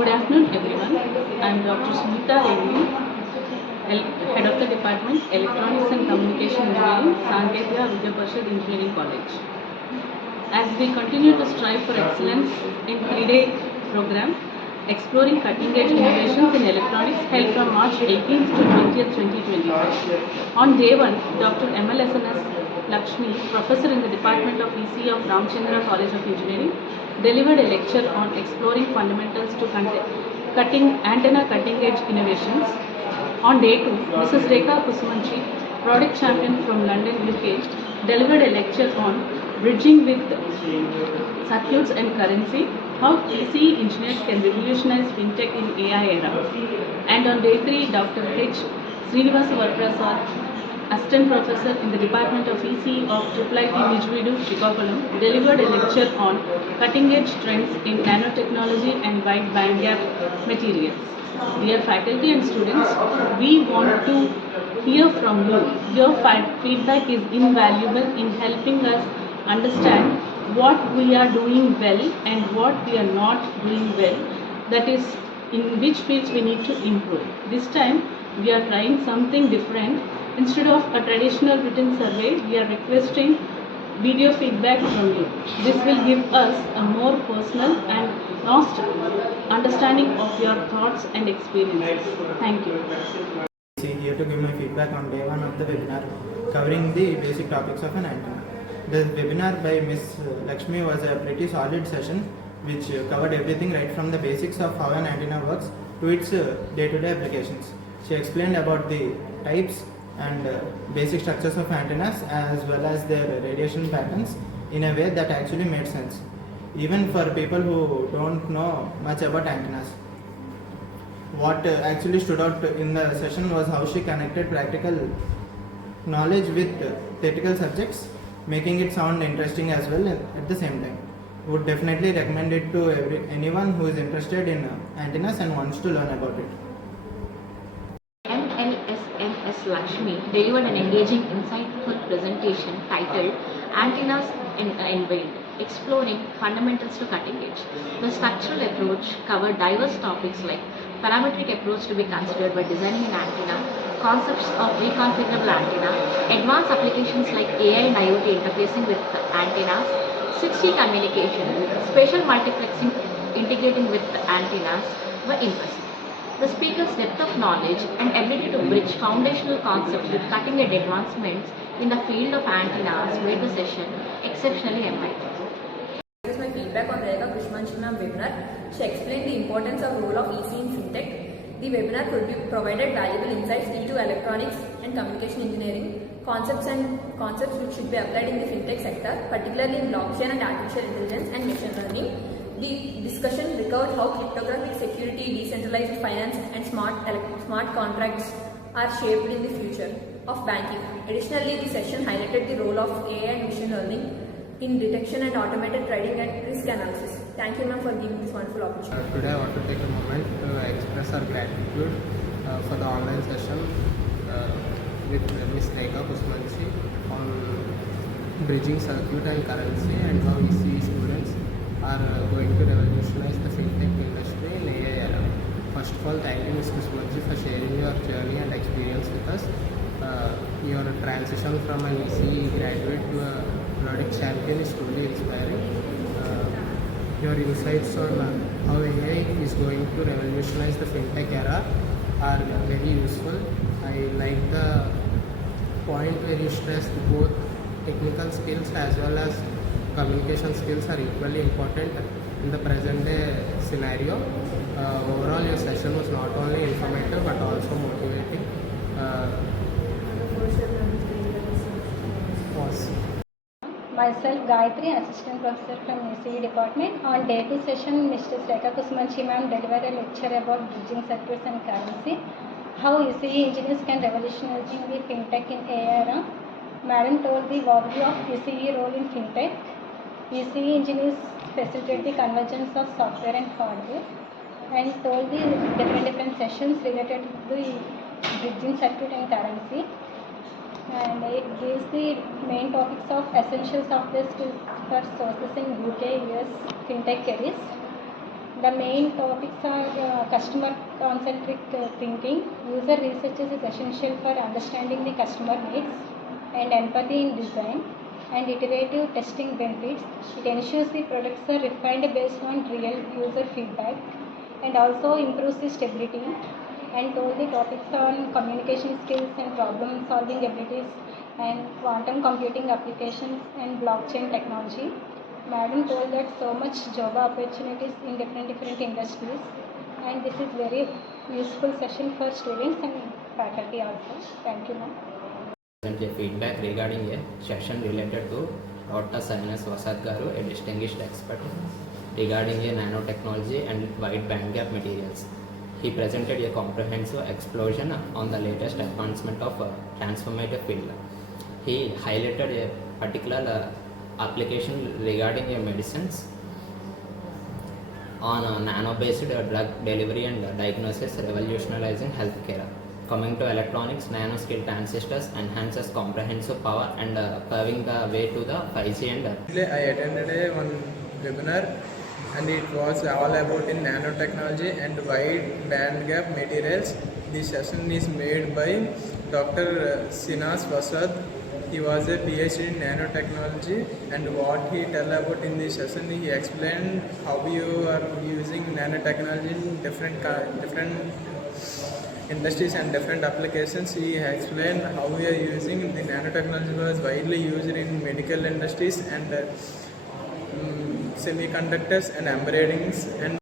Good afternoon, everyone. I am Dr. Smita Renu, Head of the Department Electronics and Communication Engineering, Sanketya Vidya Parishad Engineering College. As we continue to strive for excellence in 3-day program, exploring cutting-edge innovations in electronics held from March 18th to 20th, 2025. On day 1, Dr. MLSNS Lakshmi, Professor in the Department of ECE of Ramchandra College of Engineering, delivered a lecture on exploring fundamentals to antenna cutting-edge innovations. On day 2, Mrs. Rekha Kusumanchi, product champion from London, UK, delivered a lecture on bridging with circuits and currency, how ECE engineers can revolutionize fintech in AI era. And on day 3, Dr. H. Srinivasa Varaprasad, Assistant Professor in the Department of ECE of IIIT Nijveedu, Srikakulam, delivered a lecture on cutting-edge trends in nanotechnology and wide bandgap materials. Dear faculty and students, we want to hear from you. Your feedback is invaluable in helping us understand what we are doing well and what we are not doing well, that is, in which fields we need to improve. This time, we are trying something different. Instead of a traditional written survey, we are requesting video feedback from you. This will give us a more personal and nuanced understanding of your thoughts and experiences. Thank you. Here to give my feedback on day 1 of the webinar covering the basic topics of an antenna. The webinar by Ms. Lakshmi was a pretty solid session which covered everything right from the basics of how an antenna works to its day-to-day applications. She explained about the types and basic structures of antennas as well as their radiation patterns in a way that actually made sense, even for people who don't know much about antennas. What actually stood out in the session was how she connected practical knowledge with theoretical subjects, making it sound interesting as well at the same time. Would definitely recommend it to anyone who is interested in antennas and wants to learn about it. MLSNS Lakshmi delivered an engaging, insightful presentation titled Antennas Unveiled, Exploring Fundamentals to Cutting Edge. The structural approach covered diverse topics like parametric approach to be considered by designing an antenna, concepts of reconfigurable antenna, advanced applications like AI and IoT interfacing with antennas, 6G communication, spatial multiplexing integrating with antennas were impressive. The speaker's depth of knowledge and ability to bridge foundational concepts with cutting-edge advancements in the field of antennas made the session exceptionally enlightening. This is my feedback on Rekha Kusumanchi webinar. She explained the importance of role of ECE in fintech. The webinar provided valuable insights into electronics and communication engineering concepts which should be applied in the fintech sector, particularly in blockchain and artificial intelligence and machine learning. The discussion recovered how cryptographic security, decentralized finance, and smart contracts are shaped in the future of banking. Additionally, the session highlighted the role of AI and machine learning in detection and automated trading and risk analysis. Thank you, ma'am, for giving this wonderful opportunity. Today I want to take a moment to express our gratitude for the online session with Ms. Rekha Kusumanchi on bridging circuit and currency and how ECE students are going to revolutionize the fintech industry in AI era. First of all, thank you, Ms. Kusumanchi, for sharing your journey and experience with us. Your transition from an ECE graduate to a product champion is truly inspiring. Your insights on how AI is going to revolutionize the fintech era are very useful. I like the point where you stressed both technical skills as well as communication skills are equally important in the present day scenario. Overall, your session was not only informative but also motivating. Myself Gayatri, Assistant Professor from ECE Department. On day 2 session, Mr. Rekha Kusumanchi ma'am delivered a lecture about bridging circuits and currency, how ECE engineers can revolutionize the fintech in AI era. Madam told the overview of ECE role in fintech. ECE engineers facilitate the convergence of software and hardware, and told the different sessions related to the bridging circuit and currency. And it gives the main topics of essential software skills for sources in UK, US fintech careers. The main topics are customer-concentric thinking. User research is essential for understanding the customer needs, and empathy in design, and iterative testing benefits. It ensures the products are refined based on real user feedback, and also improves the stability. And told the topics on communication skills and problem solving abilities, and quantum computing applications and blockchain technology. Madam told that so much job opportunities in different industries, and this is very useful session for students and faculty also. Thank you, ma'am. Present a feedback regarding a session related to Dr. Sainas Vasad Garu, a distinguished expert regarding a nanotechnology and wide bandgap materials. He presented a comprehensive explosion on the latest advancement of transformative field. He highlighted a particular application regarding medicines on nano-based drug delivery and diagnosis, revolutionizing healthcare. Coming to electronics, nanoscale transistors enhances comprehensive power and paving the way to the 5G and I attended one webinar and it was all about in nanotechnology and wide bandgap materials. The session is made by Dr. Sainas Vasad. He was a PhD in nanotechnology, and what he tell about in the session, he explained how you are using nanotechnology in different industries and different applications. He explained how we are using the nanotechnology was widely used in medical industries and semiconductors and embeddings and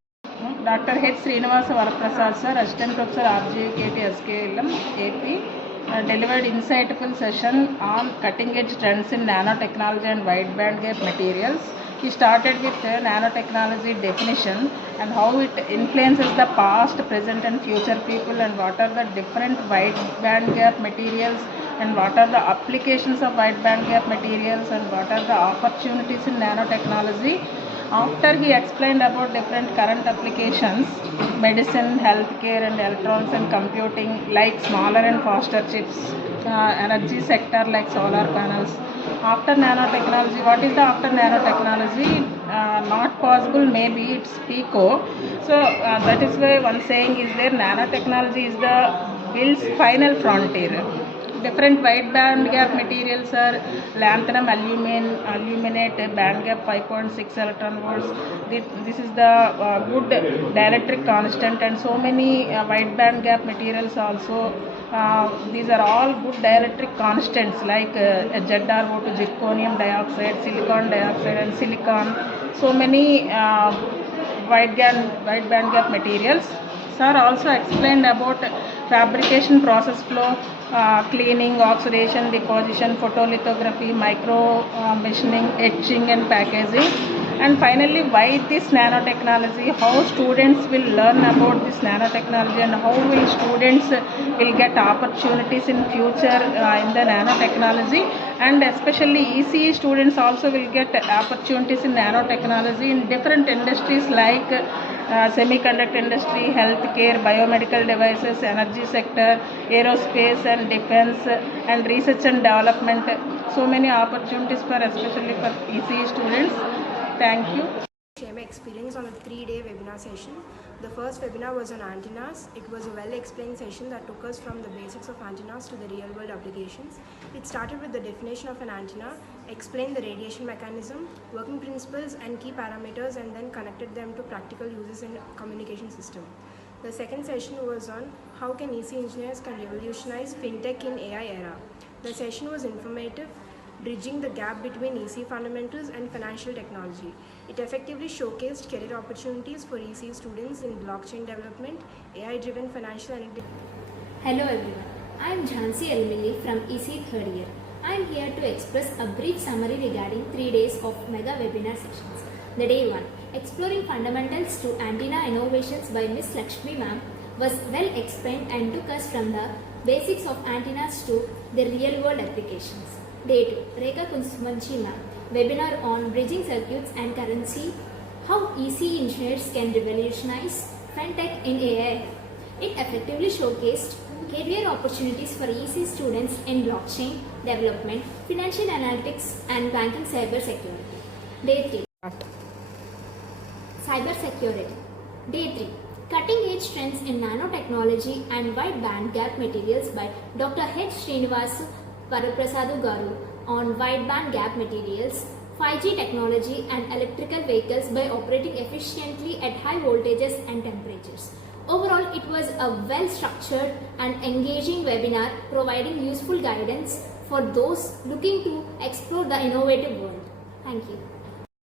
Dr. H. Srinivasa Varaprasad sir, Assistant Professor RJKT SKLM AP, delivered insightful session on cutting edge trends in nanotechnology and wide bandgap materials. He started with nanotechnology definition and how it influences the past, present and future people, and what are the different wide bandgap materials, and what are the applications of wide bandgap materials, and what are the opportunities in nanotechnology. After he explained about different current applications, medicine, healthcare and electronics and computing, like smaller and faster chips, energy sector like solar panels. After nanotechnology, what is the after nanotechnology? Not possible, maybe it's PICO. So that is why one saying is there, nanotechnology is the build's final frontier. Different wide band gap materials are lanthanum aluminate, band gap 5.6 electron volts. This is the good dielectric constant, and so many wide band gap materials also. These are all good dielectric constants like ZrO2, zirconium dioxide, silicon dioxide and silicon. So many wide band gap materials. Sir also explained about fabrication process flow, cleaning, oxidation, deposition, photolithography, micro machining, etching and packaging. And finally, why this nanotechnology, how students will learn about this nanotechnology, and how will students will get opportunities in future in the nanotechnology, and especially ECE students also will get opportunities in nanotechnology in different industries like semiconductor industry, healthcare, biomedical devices, energy sector, aerospace and defense, and research and development. So many opportunities for especially for ECE students. Thank you. Share my experience on a 3-day webinar session. The first webinar was on antennas. It was a well-explained session that took us from the basics of antennas to the real-world applications. It started with the definition of an antenna, explained the radiation mechanism, working principles and key parameters, and then connected them to practical uses in communication system. The second session was on how can EC engineers can revolutionize fintech in AI era. The session was informative, bridging the gap between EC fundamentals and financial technology. It effectively showcased career opportunities for EC students in blockchain development, AI-driven financial analytics. Hello everyone, I am Jhansi Elmili from EC 3rd year. I am here to express a brief summary regarding 3 days of mega webinar sessions. The day 1, Exploring Fundamentals to Antenna Innovations by Miss Lakshmi ma'am, was well explained and took us from the basics of antennas to the real world applications. Day 2, Rekha Kusumanchi ma'am, webinar on bridging circuits and currency, how EC engineers can revolutionize fintech in AI. It effectively showcased career opportunities for EC students in blockchain development, financial analytics and banking cyber security. Day 3, cyber security. Day 3. Cutting Edge Trends in Nanotechnology and Wide Band Gap Materials by Dr. H. Srinivasu Varaprasadu Garu on Wide Band Gap Materials, 5G technology and electrical vehicles by operating efficiently at high voltages and temperatures. Overall, it was a well-structured and engaging webinar providing useful guidance for those looking to explore the innovative world. Thank you.